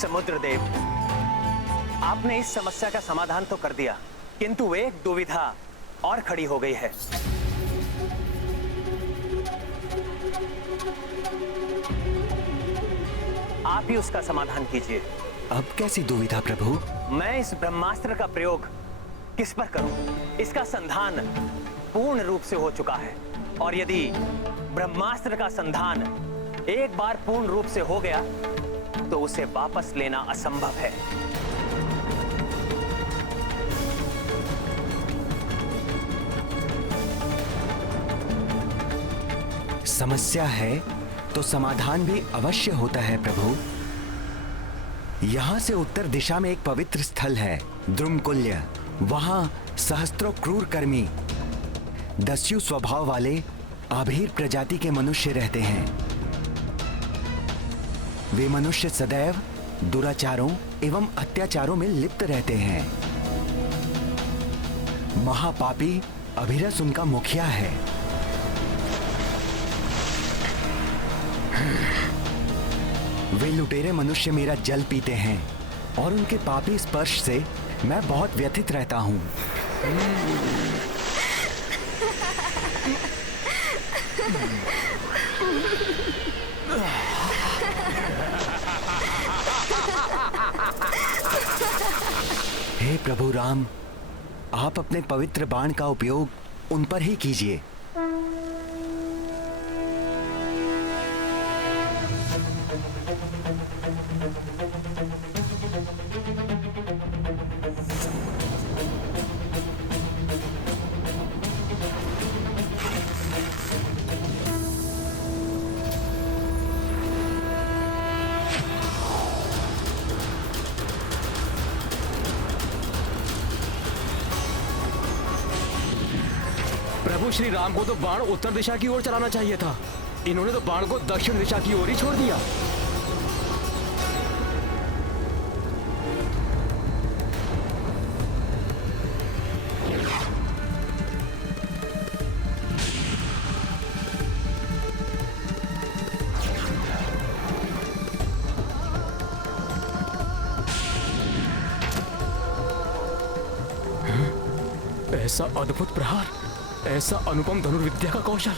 समुद्र देव, आपने इस समस्या का समाधान तो कर दिया, किंतु एक दुविधा और खड़ी हो गई है। आप ही उसका समाधान कीजिए। अब कैसी दुविधा प्रभु? मैं इस ब्रह्मास्त्र का प्रयोग किस पर करूं? इसका संधान पूर्ण रूप से हो चुका है, और यदि ब्रह्मास्त्र का संधान एक बार पूर्ण रूप से हो गया तो उसे वापस लेना असंभव है। समस्या है तो समाधान भी अवश्य होता है प्रभु। यहाँ से उत्तर दिशा में एक पवित्र स्थल है, द्रुमकुल्य। वहां सहस्त्रों क्रूर कर्मी, दस्यु स्वभाव वाले आभीर प्रजाति के मनुष्य रहते हैं। वे मनुष्य सदैव दुराचारों एवं अत्याचारों में लिप्त रहते हैं। महापापी अभिरस उनका मुखिया है। वे लुटेरे मनुष्य मेरा जल पीते हैं और उनके पापी स्पर्श से मैं बहुत व्यथित रहता हूं। हे प्रभु राम, आप अपने पवित्र बाण का उपयोग उन पर ही कीजिए। प्रभु श्री राम को तो बाण उत्तर दिशा की ओर चलाना चाहिए था, इन्होंने तो बाण को दक्षिण दिशा की ओर ही छोड़ दिया। ऐसा अद्भुत प्रहार, ऐसा अनुपम धनुर्विद्या का कौशल।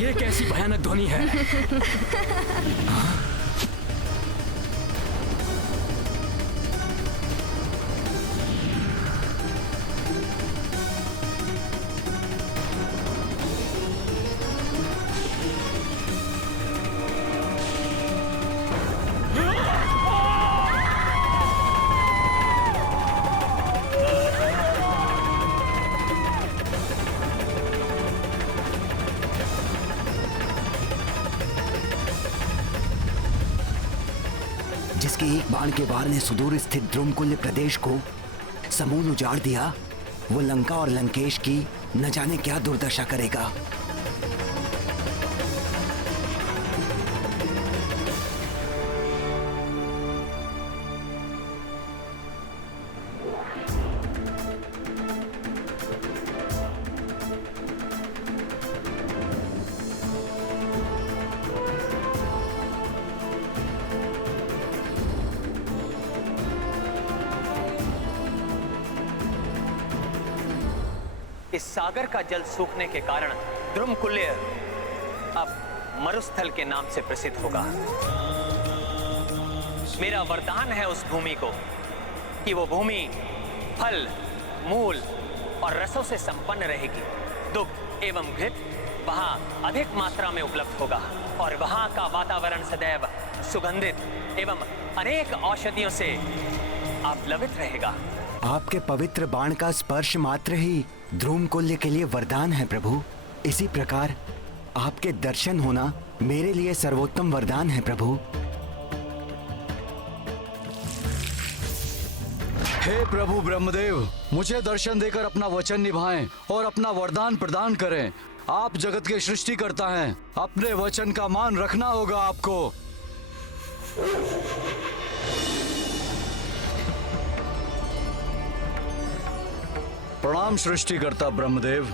ये कैसी भयानक ध्वनि है? जिसके एक बाण के वार ने सुदूर स्थित द्रुमकुल्य प्रदेश को समूल उजाड़ दिया, वो लंका और लंकेश की न जाने क्या दुर्दशा करेगा। इस सागर का जल सूखने के कारण द्रुमकुल्य अब मरुस्थल के नाम से प्रसिद्ध होगा। मेरा वरदान है उस भूमि को कि वो भूमि फल, मूल और रसों से संपन्न रहेगी। दुग्ध एवं घृत वहां अधिक मात्रा में उपलब्ध होगा और वहां का वातावरण सदैव सुगंधित एवं अनेक औषधियों से आप्लावित रहेगा। आपके पवित्र बाण का स्पर्श मात्र ही द्रुमकुल्य के लिए वरदान है प्रभु। इसी प्रकार आपके दर्शन होना मेरे लिए सर्वोत्तम वरदान है प्रभु। हे प्रभु ब्रह्मदेव, मुझे दर्शन देकर अपना वचन निभाएं और अपना वरदान प्रदान करें। आप जगत के सृष्टिकर्ता हैं, अपने वचन का मान रखना होगा आपको। प्रणाम सृष्टिकर्ता ब्रह्मदेव।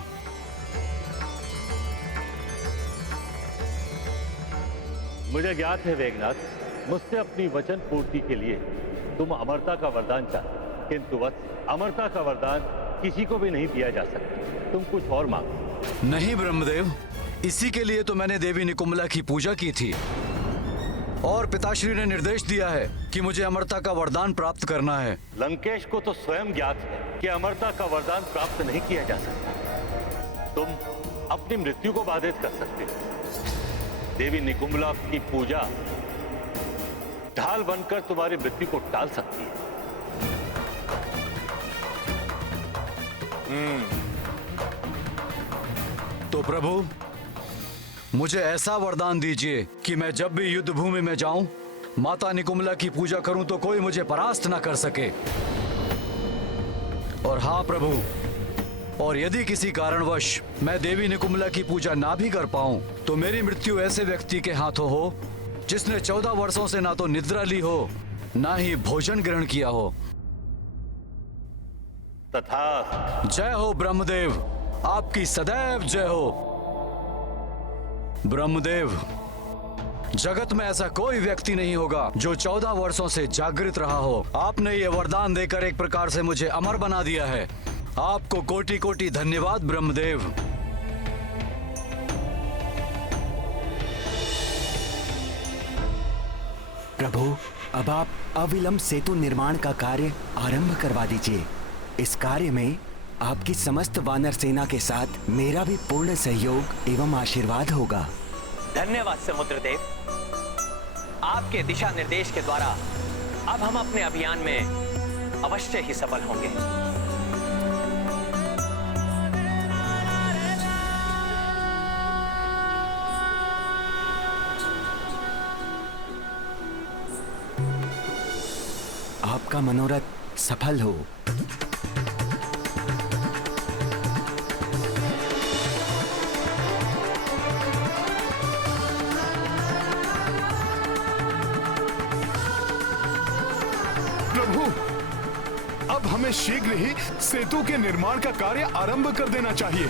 मुझे ज्ञात है वेगनाथ, मुझसे अपनी वचन पूर्ति के लिए तुम अमरता का वरदान चाहते, किंतु वत्स अमरता का वरदान किसी को भी नहीं दिया जा सकता। तुम कुछ और मांगो। नहीं ब्रह्मदेव, इसी के लिए तो मैंने देवी निकुंभला की पूजा की थी और पिताश्री ने निर्देश दिया है कि मुझे अमरता का वरदान प्राप्त करना है। लंकेश को तो स्वयं ज्ञात है कि अमरता का वरदान प्राप्त नहीं किया जा सकता। तुम अपनी मृत्यु को बाधित कर सकते हो। देवी निकुंभला की पूजा ढाल बनकर तुम्हारी मृत्यु को टाल सकती है। तो प्रभु, मुझे ऐसा वरदान दीजिए कि मैं जब भी युद्ध भूमि में जाऊं, माता निकुंभला की पूजा करूं तो कोई मुझे परास्त न कर सके। और हाँ प्रभु, और यदि किसी कारणवश मैं देवी निकुंभला की पूजा ना भी कर पाऊं, तो मेरी मृत्यु ऐसे व्यक्ति के हाथों हो जिसने 14 वर्षों से ना तो निद्रा ली हो, ना ही भोजन ग्रहण किया हो। तथा जय हो ब्रह्मदेव, आपकी सदैव जय हो। ब्रह्मदेव, जगत में ऐसा कोई व्यक्ति नहीं होगा जो 14 वर्षों से जागृत रहा हो। आपने ये वरदान देकर एक प्रकार से मुझे अमर बना दिया है। आपको कोटि कोटि धन्यवाद ब्रह्मदेव। प्रभु, अब आप अविलंब सेतु निर्माण का कार्य आरंभ करवा दीजिए। इस कार्य में आपकी समस्त वानर सेना के साथ मेरा भी पूर्ण सहयोग एवं आशीर्वाद होगा। धन्यवाद समुद्रदेव। आपके दिशा निर्देश के द्वारा अब हम अपने अभियान में अवश्य ही सफल होंगे। आपका मनोरथ सफल हो। प्रभु, अब हमें शीघ्र ही सेतु के निर्माण का कार्य आरंभ कर देना चाहिए।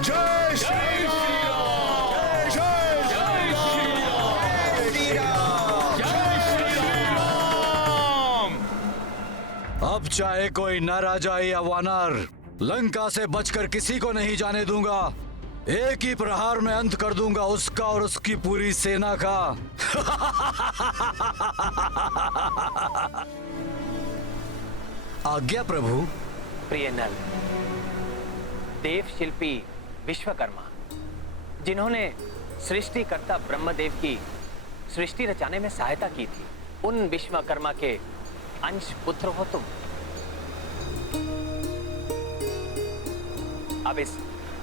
जय श्री राम! जय श्री राम! जय श्री राम! अब चाहे कोई न राजा या वानर, लंका से बचकर किसी को नहीं जाने दूंगा। एक ही प्रहार में अंत कर दूंगा उसका और उसकी पूरी सेना का। आज्ञा प्रभु। प्रिय नल, देव शिल्पी विश्वकर्मा, जिन्होंने सृष्टिकर्ता ब्रह्मदेव की सृष्टि रचाने में सहायता की थी, उन विश्वकर्मा के अंश पुत्र हो तुम। अब इस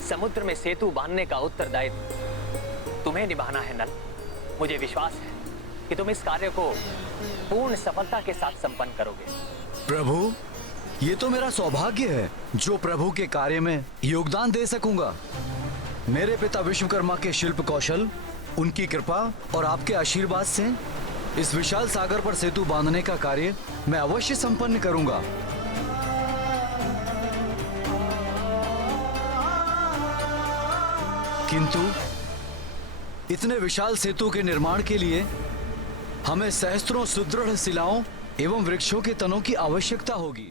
समुद्र में सेतु बांधने का उत्तरदायित्व तुम्हें निभाना है नल। मुझे विश्वास है कि तुम इस कार्य को पूर्ण सफलता के साथ संपन्न करोगे। प्रभु, ये तो मेरा सौभाग्य है जो प्रभु के कार्य में योगदान दे सकूंगा। मेरे पिता विश्वकर्मा के शिल्प कौशल, उनकी कृपा और आपके आशीर्वाद से इस विशाल सागर पर सेतु बांधने का कार्य मैं अवश्य संपन्न करूंगा। किंतु इतने विशाल सेतु के निर्माण के लिए हमें सहस्त्रों सुदृढ़ शिलाओं एवं वृक्षों के तनों की आवश्यकता होगी।